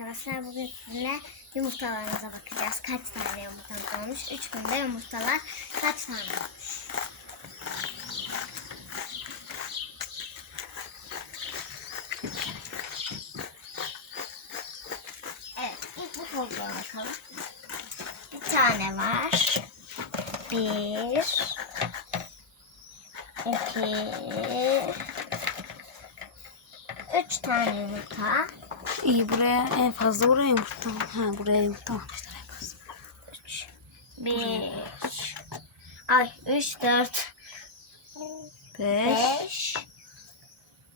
arkadaşlar. Bugün sizinle yumurtalarımıza bakacağız. Kaç tane yumurtamız olmuş? 3 günde yumurtalar kaç tane olmuş? Evet, ilk bu folyoya bakalım. Bir tane var. Bir, iki, üç tane yumurta. İyi buraya en fazla buraya yumurta. Ha buraya en fazla. Üç, ay üç, dört, Beş. beş,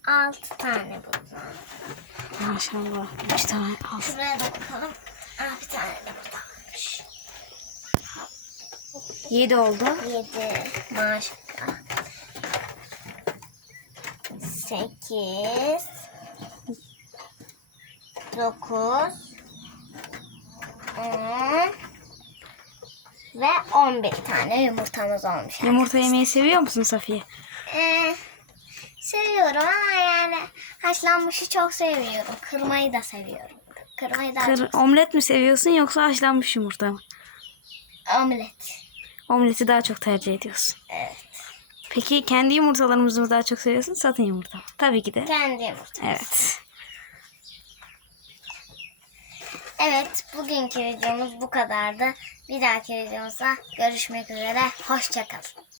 altı tane buradan. Maşallah. Üç tane al. Şuraya bakalım. Aa, bir tane de burada varmış. Yedi oldu. Yedi, maşallah. Sekiz, dokuz, on ve on bir tane yumurtamız olmuş. Yumurta yemeyi seviyor musun Safiye? Ee, seviyorum ama yani haşlanmışı çok seviyorum. Kırmayı da seviyorum. Kırmayı daha Kır, omlet mi seviyorsun yoksa haşlanmış yumurta mı? Omlet. Omleti daha çok tercih ediyorsun. Evet. Peki kendi yumurtalarımızı mı daha çok seviyorsun satın yumurta mı? Tabii ki de. Kendi yumurtam. Evet. Evet, bugünkü videomuz bu kadardı. Bir dahaki videomuzda görüşmek üzere. Hoşçakalın.